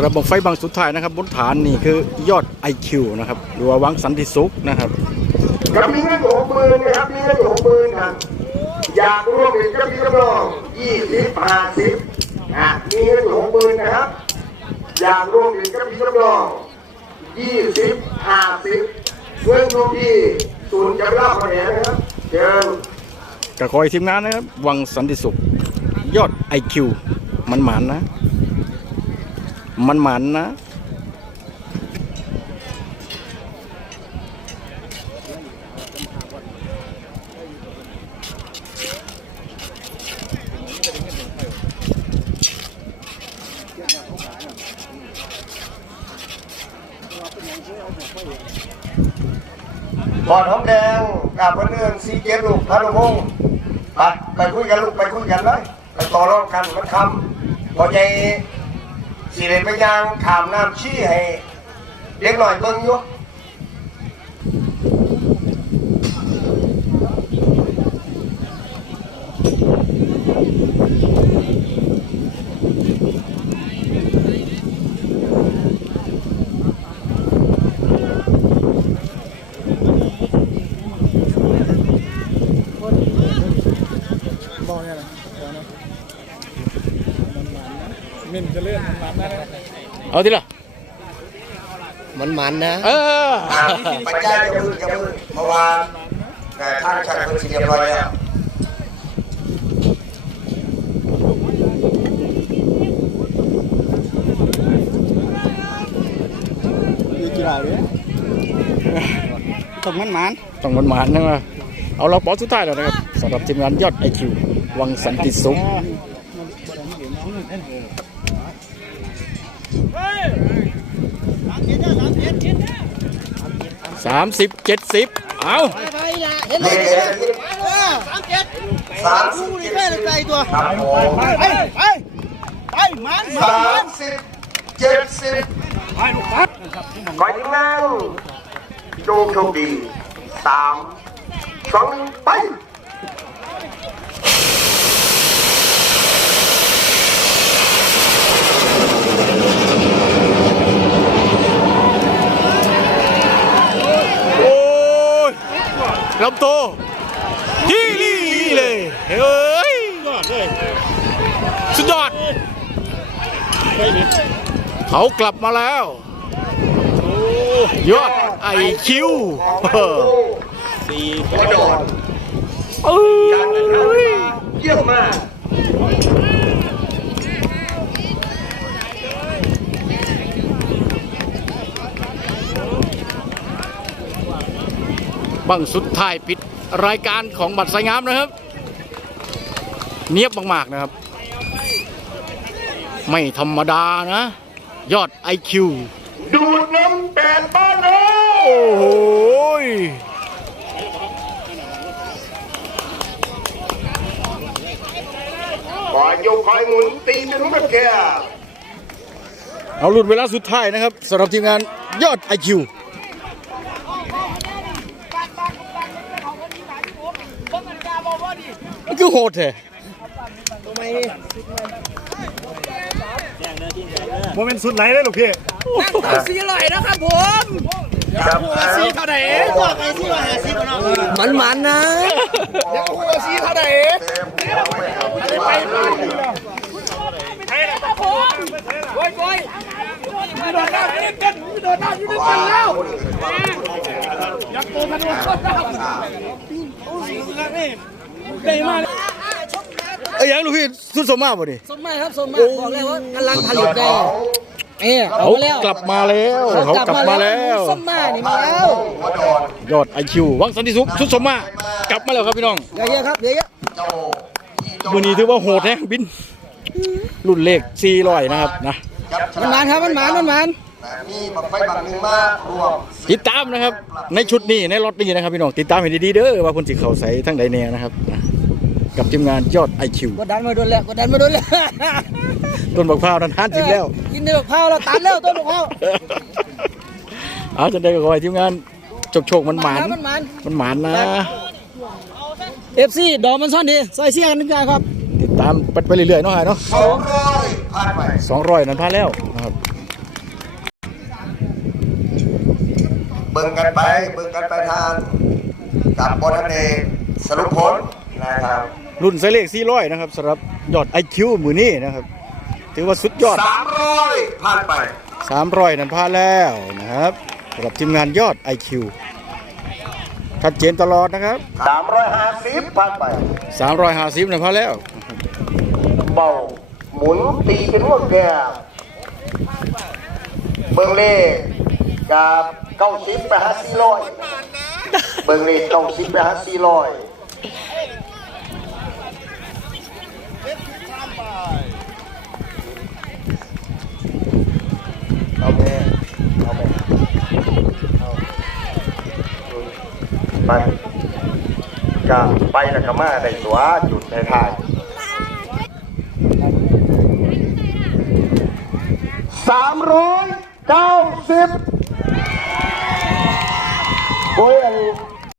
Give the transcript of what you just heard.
ำหรับบงไฟบางสุดท้ายนะครับบนฐานนี่คือยอด IQ นะครับ หรือว่าวังสันติสุขนะครับคับมีเงินอยู่หกหมื่นะครับมีเงินอยู่หกหมื่นครับอยากร่วมเป็นกจ้าพี่เจ้าน้องยี่สิบห้าสิบมีเงินอยู่หกหมื่นนะครับอยากร่วมเป็นกจ้าพี่เจ้าน้องยี่สิบห้าสิบเพื่อนทวกพี่ศูนย์จะรับคะแนนนะครับเจิกระคอยทีมงานนะครับวังสันติสุข ยอด IQ มันหมานนะ mạnh mạnh á บอดหอมแดงกับเพื่อนสีเกียรลูกพานุพงศ์ไปไป คุยกัน ลูก ไป คุยกัน เลย ไป ต่อรอง กันมันคำพอใจสิเรียนไปยังถามน้ำชี้ให้เล็กหน่อยเบิ่งยุ่เอาทีละมันมันนะเออปัญญาจะมือจะมือมาวางแต่ท่านชันคนเรียบรอยแล้วต้องมันมันต้องมันมันนะมาเอาเราปอสุดท้ายแล้วนะครับสำหรับทีมงานยอดไอคิววังสันติสุขสามสิบเจ็ดสิบเอาสามสิบเจ็ดสามสิบเจ็ดสิบก่อนที่นั่โจคดีสามสองไปขากลับมาแล้วยอดไอคิวสี่กระโดดโอ้ยเยี่ยมมาก บังสุดท้ายปิดรายการของบัตรสายงามนะครับ เนียบมาก ๆ นะครับไม่ธรรมดานะ ยอดไอคิวดูดน้ำแปดบ้านเลโอ้โหขอโยคอยหมุนตีนรุ่นแบบแกเอาลุ้นเวลาสุดท้ายนะครับสำหรับทีมงานยอดไอคิวคือโหดแท้โมเป็นสุดไหลเลยลูกพี่ตัวซีอร่อยนะครับผมตัวซีเท่าไหร่ตัวกันสีว่าซีมันมันนะยตัวซีเท่าไหร่ไปไปไปผมโอยโอยมีโดนหน้ายืนกันมีโดนหน้ายืนกันแล้ว อยากโตขนาดนี้ตัวสีเท่าไหร่ได้มาเอ้ยังลูกพี่สุดสมมาบ่ดิสมมาครับสมมาบอกเลยว่ากำลังผลิตได้เออเขากลับมาแล้วเขากลับมาแล้วสมานี่มาแล้วยอดไอคิววังสันติสุขสุดสมมากลับมาแล้วครับพี่น้องเยอะครับเยอะวันนี้ถือว่าโหดนะบินรุ่นเลขลอยนะครับนะมันมาครับมันมามันมาติดตามนะครับ ในชุดนี้ในรถนี้นะครับพี่น้องติดตามให้ดีๆเด้อว่าคนสีเขาใส่ทั้งใดแนวนะครับกับทีมงานยอดไอคิวกดดันมาโดนแล้วกดดันมาโดนแล้วต้นบักพร้าวนั้นห้าสิบแล้วกินต้นบักพร้าวแล้วตันแล้วต้นบักพร้าวเอาจะได้ก็คอทีมงานโชคโชคมันหมานมันหมานนะเอฟซีดอมันซ่อนดีใส่เสี้อกันทุกอย่างครับติดตามไปเรื่อยๆเนาะฮะเนาะสองร้อยผ่านไปสองร้อยนั้นผ่านแล้วนะครับเบิ่งกันไปเบิ่งกันไปทานกับบอลนั่นเองสรุปผลนะครับรุ่นไซเลกซี่ร้อยนะครับสำหรับยอดไอคิวมือนี้นะครับ ถือว่าสุดยอดสาม300ผ่านไปสามร้อยนั้นผ่านแล้วนะครับสำหรับทีมงานยอดไอคิวชัดเจนตลอดนะครับสามร350ผ่านไปสาามร้้อยหสิบนั้นผ่านแล้ว เบา หมุนตีเป็นวงแก่เบิ้งเล่กับเก้าชิปไปห้าี่ร้อยเบิ้งเล่เก้าชิปไปห้าี่ร้อยกาไปนะกมาในตัวจุดในทายสามร้อยเก้าสิบโอ้ย